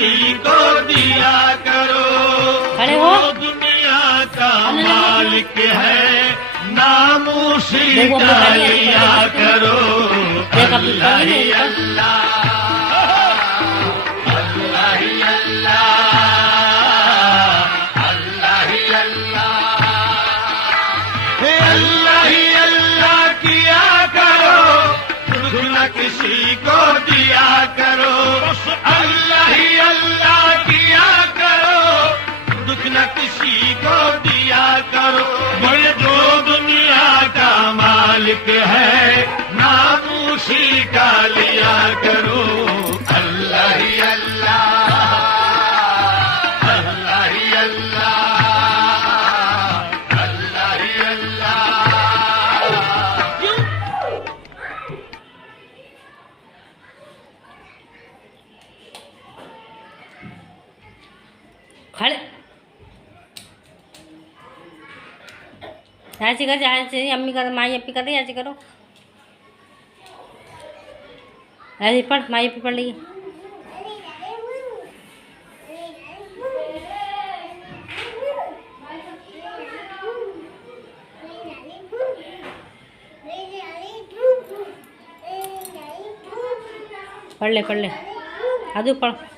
किसी को दिया करो। खड़े हो। वो दुनिया का मालिक है, नाम उसी देखो, का अपनी गाड़ी लिया ऐसी करो। देख अपनी अल्लाह गाड़ी ही नहीं अल्लाह, अल्लाह ही अल्लाह, अल्लाह ही अल्लाह, अल्लाह ही अल्लाह किया करो, दुख न किसी को दिया करो। अल्लाह ही अल्लाह किया करो, दुख न किसी को दिया करो। ये जो दुनिया का मालिक है, नाम उसी का लिया करो। अल्लाह ही अल्लाह, अल्लाह ही अल्लाह, अल्लाह ही अल्लाह। खड़े ऐसे कर, ऐसे अम्मी कर, माई अपी कर रही है, ऐसे करो, ऐसे पढ़, माई अपी पढ़ ली। पढ़ ले, पढ़ ले, आदू पढ़।